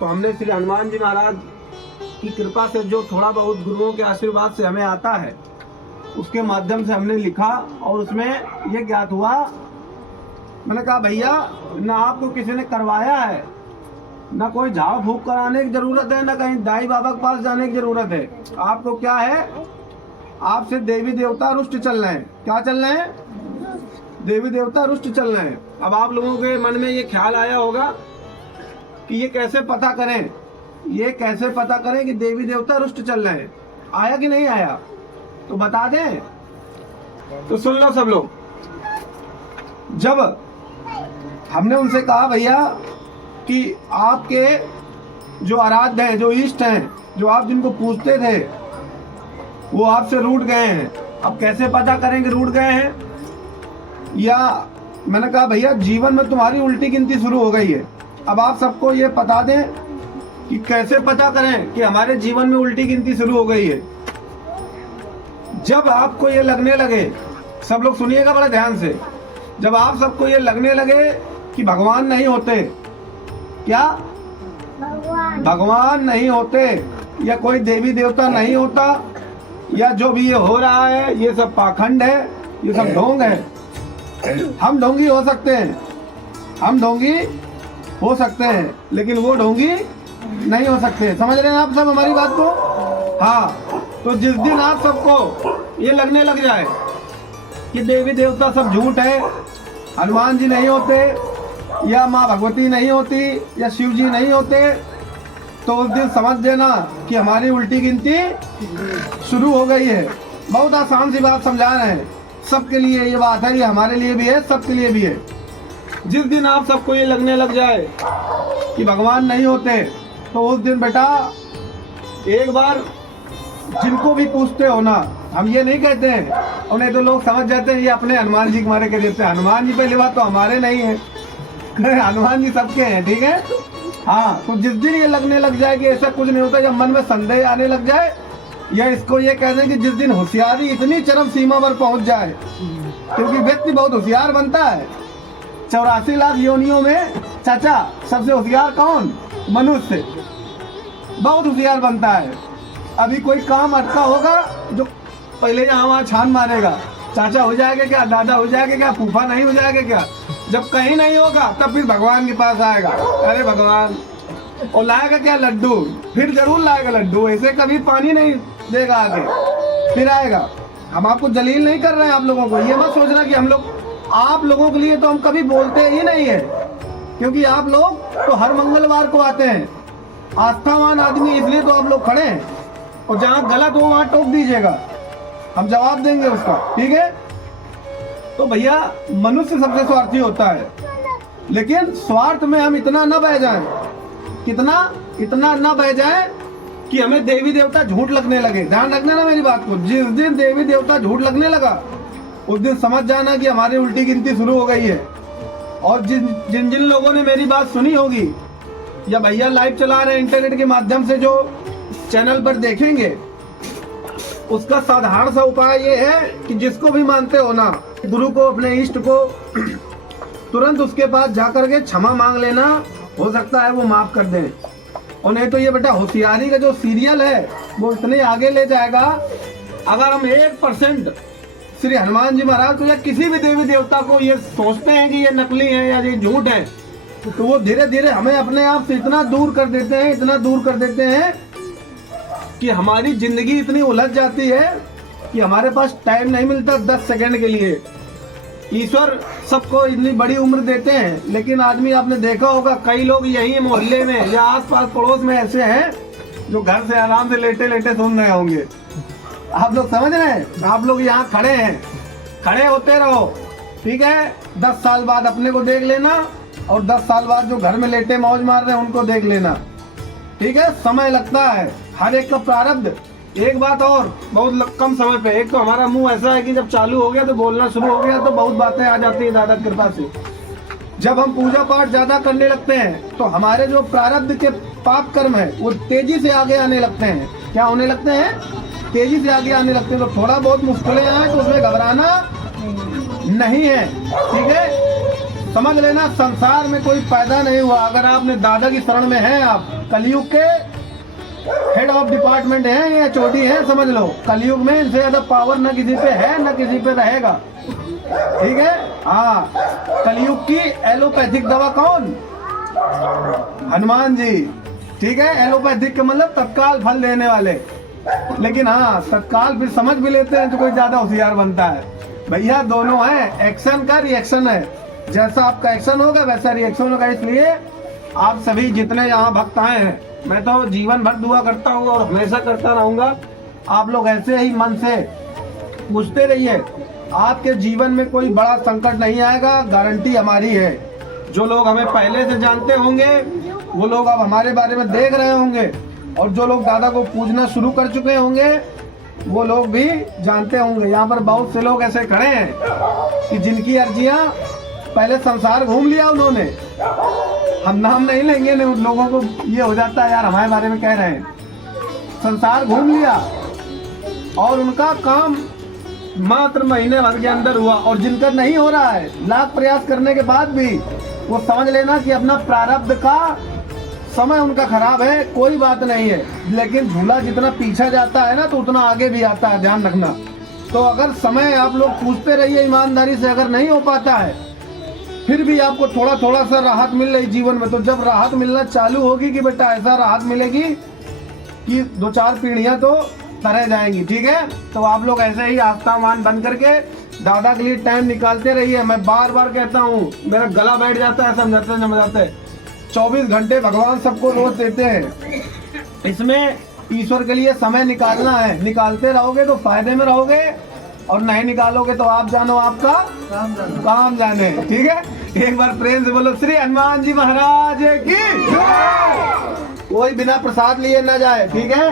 तो हमने श्री हनुमान जी महाराज की कृपा से जो थोड़ा बहुत गुरुओं के आशीर्वाद से हमें आता है उसके माध्यम से हमने लिखा और उसमें ये ज्ञात हुआ। मैंने कहा भैया ना आपको किसी ने करवाया है, ना कोई झाड़ फूक कराने की जरूरत है, ना कहीं दाई बाबा के पास जाने की जरूरत है। आपको क्या है, आपसे देवी देवता रुष्ट चल रहे हैं। क्या चल रहे हैं? देवी देवता रुष्ट चल रहे हैं। अब आप लोगों के मन में ये ख्याल आया होगा कि ये कैसे पता करें, ये कैसे पता करें कि देवी देवता रुष्ट चल रहे हैं। आया कि नहीं आया तो बता दें। तो सुन लो सब लोग। जब हमने उनसे कहा भैया कि आपके जो आराध्य हैं, जो इष्ट हैं, जो आप जिनको पूछते थे वो आपसे रूठ गए हैं, अब कैसे पता करें कि रूठ गए हैं? या मैंने कहा भैया जीवन में तुम्हारी उल्टी गिनती शुरू हो गई है। अब आप सबको ये बता दें कि कैसे पता करें कि हमारे जीवन में उल्टी गिनती शुरू हो गई है। जब आपको ये लगने लगे, सब लोग सुनिएगा बड़ा ध्यान से, जब आप सबको ये लगने लगे कि भगवान नहीं होते, क्या भगवान नहीं होते या कोई देवी देवता नहीं होता, या जो भी ये हो रहा है ये सब पाखंड है, ये सब ढोंग है, हम ढोंगी हो सकते हैं, हम ढोंगी हो सकते हैं लेकिन वो ढोंगी नहीं हो सकते। समझ रहे हैं आप सब हमारी बात को? हाँ, तो जिस दिन आप सबको ये लगने लग जाए कि देवी देवता सब झूठ है, हनुमान जी नहीं होते या माँ भगवती नहीं होती या शिव जी नहीं होते, तो उस दिन समझ देना कि हमारी उल्टी गिनती शुरू हो गई है। बहुत आसान सी बात समझा रहे हैं, सबके लिए ये बात है, ये हमारे लिए भी है, सबके लिए भी है। जिस दिन आप सबको ये लगने लग जाए कि भगवान नहीं होते, तो उस दिन बेटा एक बार जिनको भी पूछते हो ना, हम ये नहीं कहते हैं, उन्हें तो लोग समझ जाते हैं ये अपने हनुमान जी के मारे कह देते हैं। हनुमान जी पहली बात तो हमारे नहीं है, हनुमान जी सबके हैं, ठीक है। हाँ, तो जिस दिन ये लगने लग जाए कि ऐसा कुछ नहीं होता, जब मन में संदेह आने लग जाए, या इसको ये कह दें कि जिस दिन होशियारी इतनी चरम सीमा पर पहुंच जाए, क्योंकि व्यक्ति बहुत होशियार बनता है। 84 लाख योनियों में चाचा सबसे होशियार कौन? मनुष्य बहुत होशियार बनता है। अभी कोई काम अटका होगा जो पहले यहाँ वहाँ छान मारेगा, चाचा हो जाएगा क्या, दादा हो जाएगा क्या, फूफा नहीं हो जाएगा क्या। जब कहीं नहीं होगा तब फिर भगवान के पास आएगा, अरे भगवान, और लाएगा क्या? लड्डू। फिर जरूर लाएगा लड्डू, ऐसे कभी पानी नहीं देगा आगे, फिर आएगा। हम आपको जलील नहीं कर रहे हैं आप लोगों को, ये मत सोचना कि हम लोग आप लोगों के लिए तो हम कभी बोलते ही नहीं है, क्योंकि आप लोग तो हर मंगलवार को आते हैं, आस्थावान आदमी, इसलिए तो आप लोग खड़े हैं। और जहाँ गलत हो वहाँ टोक दीजिएगा, हम जवाब देंगे उसका, ठीक है। तो भैया मनुष्य सबसे स्वार्थी होता है, लेकिन स्वार्थ में हम इतना न बह जाएं, इतना न बह जाएं कि हमें देवी देवता झूठ लगने लगे। ध्यान रखना ना मेरी बात को, जिस दिन देवी देवता झूठ लगने लगा उस दिन समझ जाना कि हमारी उल्टी गिनती शुरू हो गई है। और जिन लोगों ने मेरी बात सुनी होगी, या भैया लाइव चला रहे हैं इंटरनेट के माध्यम से जो चैनल पर देखेंगे, उसका साधारण सा उपाय ये है कि जिसको भी मानते हो ना, गुरु को, अपने इष्ट को, तुरंत उसके पास जाकर के क्षमा मांग लेना, हो सकता है वो माफ कर दें। और नहीं तो ये बेटा होशियारी का जो सीरियल है वो इतने आगे ले जाएगा। अगर हम 1% श्री हनुमान जी महाराज को या किसी भी देवी देवता को ये सोचते हैं कि ये नकली है या ये झूठ है, तो वो धीरे धीरे हमें अपने आप से इतना दूर कर देते हैं, इतना दूर कर देते हैं कि हमारी जिंदगी इतनी उलझ जाती है कि हमारे पास टाइम नहीं मिलता 10 सेकंड के लिए। ईश्वर सबको इतनी बड़ी उम्र देते हैं, लेकिन आदमी आपने देखा होगा कई लोग यही मोहल्ले में या आसपास पड़ोस में ऐसे हैं जो घर से आराम से लेटे लेटे सुन रहे होंगे। आप लोग समझ रहे हैं? आप लोग यहाँ खड़े हैं, खड़े होते रहो, ठीक है। 10 साल बाद अपने को देख लेना, और 10 साल बाद जो घर में लेटे मौज मार रहे हैं उनको देख लेना, ठीक है। समय लगता है, हर एक का प्रारब्ध। एक बात और, बहुत कम समय पे, एक तो हमारा मुंह ऐसा है कि जब चालू हो गया तो बोलना शुरू हो गया तो बहुत बातें आ जाती है दादा कृपा से। जब हम पूजा पाठ ज्यादा करने लगते हैं तो हमारे जो प्रारब्ध के पाप कर्म है वो तेजी से आगे आने लगते हैं। क्या होने लगते हैं? तेजी से आगे आने लगते हैं। तो थोड़ा बहुत मुश्किलें आए तो उसमें घबराना नहीं है, ठीक है। समझ लेना संसार में कोई पैदा नहीं हुआ। अगर आपने दादा की शरण में हैं, आप कलयुग के हेड ऑफ डिपार्टमेंट हैं या चोटी हैं, समझ लो कलयुग में इनसे ज्यादा पावर न किसी पे है न किसी पे रहेगा। ठीक है, हाँ। कलयुग की एलोपैथिक दवा कौन? हनुमान जी। ठीक है, एलोपैथिक का मतलब तत्काल फल देने वाले। लेकिन हाँ, तत्काल फिर समझ भी लेते हैं तो कोई ज्यादा होशियार बनता है। भैया दोनों है, एक्शन का रिएक्शन है। जैसा आपका एक्शन होगा वैसा रिएक्शन होगा। इसलिए आप सभी जितने यहाँ भक्त आए हैं, मैं तो जीवन भर दुआ करता हूँ और हमेशा करता रहूंगा। आप लोग ऐसे ही मन से पूछते रहिए, आपके जीवन में कोई बड़ा संकट नहीं आएगा, गारंटी हमारी है। जो लोग हमें पहले से जानते होंगे वो लोग अब हमारे बारे में देख रहे होंगे, और जो लोग दादा को पूजना शुरू कर चुके होंगे वो लोग भी जानते होंगे। यहाँ पर बहुत से लोग ऐसे खड़े हैं कि जिनकी अर्जियां पहले संसार घूम लिया उन्होंने। हम नाम नहीं लेंगे, नहीं उन लोगों को ये हो जाता है यार हमारे बारे में कह रहे हैं। संसार घूम लिया और उनका काम मात्र महीने भर के अंदर हुआ, और जिनका नहीं हो रहा है लाख प्रयास करने के बाद भी वो समझ लेना कि अपना प्रारब्ध का समय उनका खराब है, कोई बात नहीं है। लेकिन झूला जितना पीछा जाता है ना तो उतना आगे भी आता है, ध्यान रखना। तो अगर समय आप लोग पूछते रहिए ईमानदारी से, अगर नहीं हो पाता है फिर भी आपको थोड़ा थोड़ा सा राहत मिल रही जीवन में, तो जब राहत मिलना चालू होगी कि बेटा ऐसा राहत मिलेगी कि 2-4 पीढ़ियां तो तरह जाएंगी। ठीक है, तो आप लोग ऐसे ही आस्था मान बन करके दादा के लिए टाइम निकालते रहिए। मैं बार बार कहता हूँ, मेरा गला बैठ जाता है समझाते समझाते। 24 घंटे भगवान सबको रोज देते हैं, इसमें ईश्वर के लिए समय निकालना है। निकालते रहोगे तो फायदे में रहोगे, और नहीं निकालोगे तो आप जानो आपका काम जाने। ठीक है, एक बार प्रेम से बोलो श्री हनुमान जी महाराज की। कोई बिना प्रसाद लिए ना जाए। ठीक है।